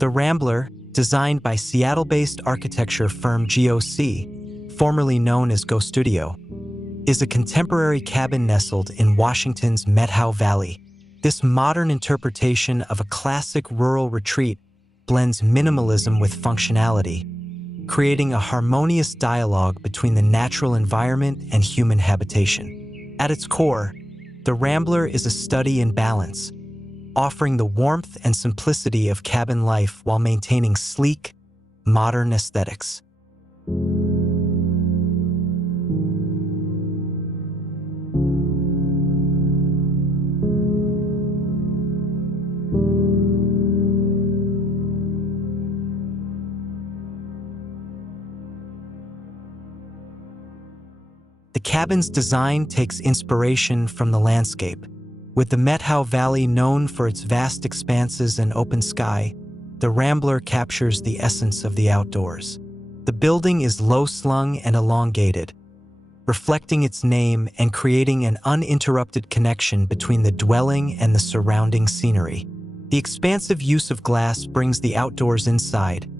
The Rambler, designed by Seattle-based architecture firm GOC, formerly known as Go Studio, is a contemporary cabin nestled in Washington's Methow Valley. This modern interpretation of a classic rural retreat blends minimalism with functionality, creating a harmonious dialogue between the natural environment and human habitation. At its core, the Rambler is a study in balance, offering the warmth and simplicity of cabin life while maintaining sleek, modern aesthetics. The cabin's design takes inspiration from the landscape. With the Methow Valley known for its vast expanses and open sky, the Rambler captures the essence of the outdoors. The building is low-slung and elongated, reflecting its name and creating an uninterrupted connection between the dwelling and the surrounding scenery. The expansive use of glass brings the outdoors inside,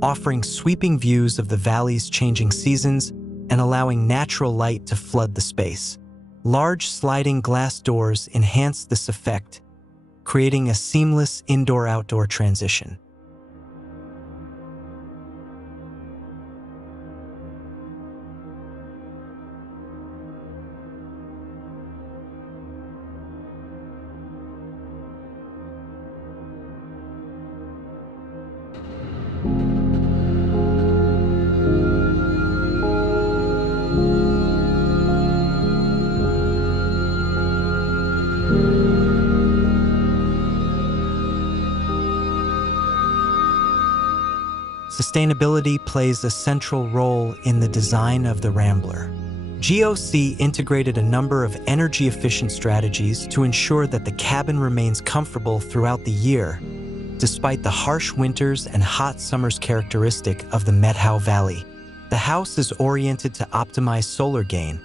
offering sweeping views of the valley's changing seasons and allowing natural light to flood the space. Large sliding glass doors enhance this effect, creating a seamless indoor-outdoor transition. Sustainability plays a central role in the design of the Rambler. GOC integrated a number of energy-efficient strategies to ensure that the cabin remains comfortable throughout the year, despite the harsh winters and hot summers characteristic of the Methow Valley. The house is oriented to optimize solar gain,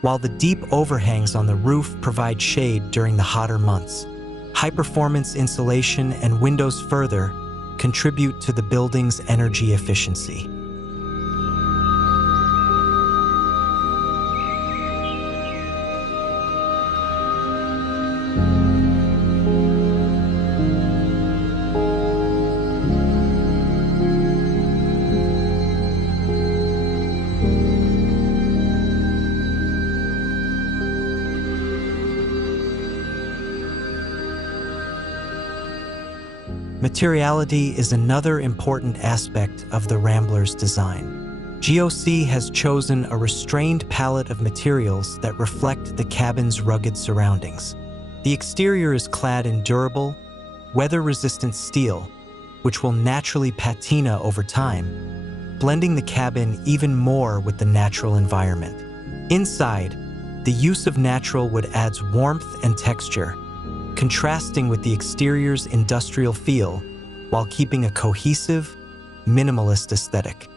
while the deep overhangs on the roof provide shade during the hotter months. High-performance insulation and windows further contribute to the building's energy efficiency. Materiality is another important aspect of the Rambler's design. GOC has chosen a restrained palette of materials that reflect the cabin's rugged surroundings. The exterior is clad in durable, weather-resistant steel, which will naturally patina over time, blending the cabin even more with the natural environment. Inside, the use of natural wood adds warmth and texture, contrasting with the exterior's industrial feel while keeping a cohesive, minimalist aesthetic.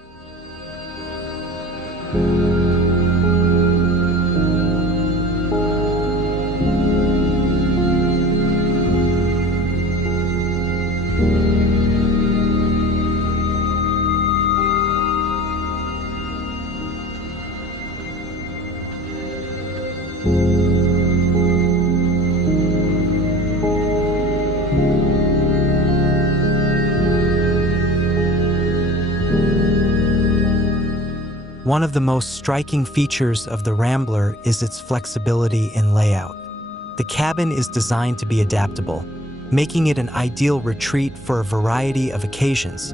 One of the most striking features of the Rambler is its flexibility in layout. The cabin is designed to be adaptable, making it an ideal retreat for a variety of occasions,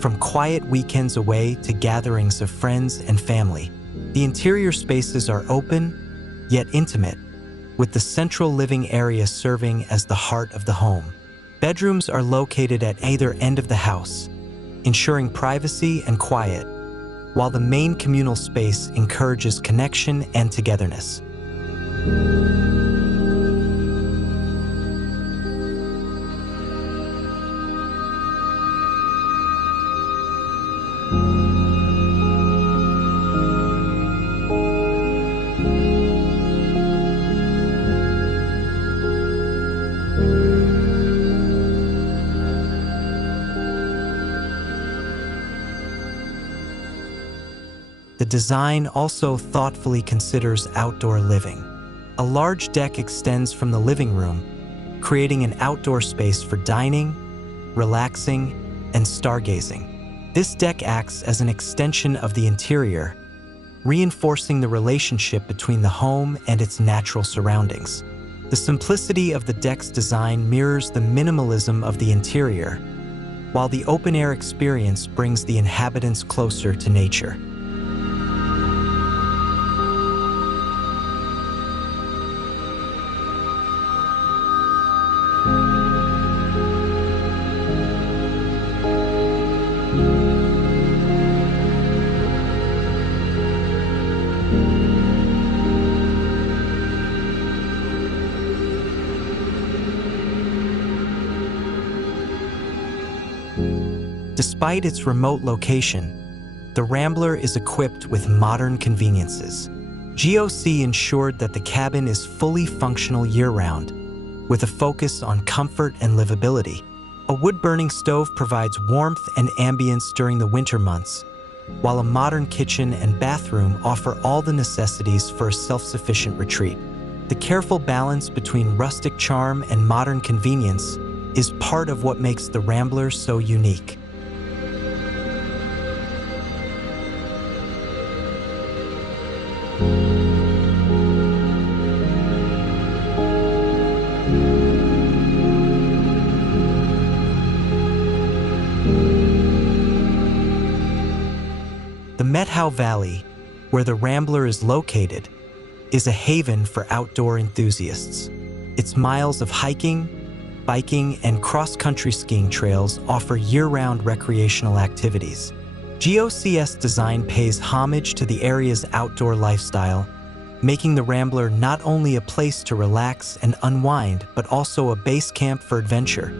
from quiet weekends away to gatherings of friends and family. The interior spaces are open, yet intimate, with the central living area serving as the heart of the home. Bedrooms are located at either end of the house, ensuring privacy and quiet, while the main communal space encourages connection and togetherness. design also thoughtfully considers outdoor living. A large deck extends from the living room, creating an outdoor space for dining, relaxing, and stargazing. This deck acts as an extension of the interior, reinforcing the relationship between the home and its natural surroundings. The simplicity of the deck's design mirrors the minimalism of the interior, while the open-air experience brings the inhabitants closer to nature. Despite its remote location, the Rambler is equipped with modern conveniences. GOC ensured that the cabin is fully functional year-round, with a focus on comfort and livability. A wood-burning stove provides warmth and ambience during the winter months, while a modern kitchen and bathroom offer all the necessities for a self-sufficient retreat. The careful balance between rustic charm and modern convenience is part of what makes the Rambler so unique. The Methow Valley, where the Rambler is located, is a haven for outdoor enthusiasts. Its miles of hiking, biking, and cross-country skiing trails offer year-round recreational activities. GOC's design pays homage to the area's outdoor lifestyle, making the Rambler not only a place to relax and unwind, but also a base camp for adventure.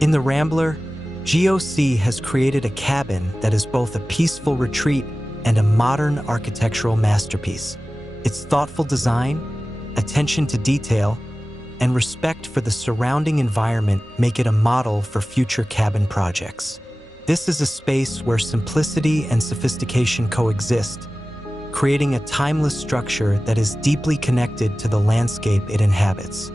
In the Rambler, GOC has created a cabin that is both a peaceful retreat and a modern architectural masterpiece. Its thoughtful design, attention to detail, and respect for the surrounding environment make it a model for future cabin projects. This is a space where simplicity and sophistication coexist, creating a timeless structure that is deeply connected to the landscape it inhabits.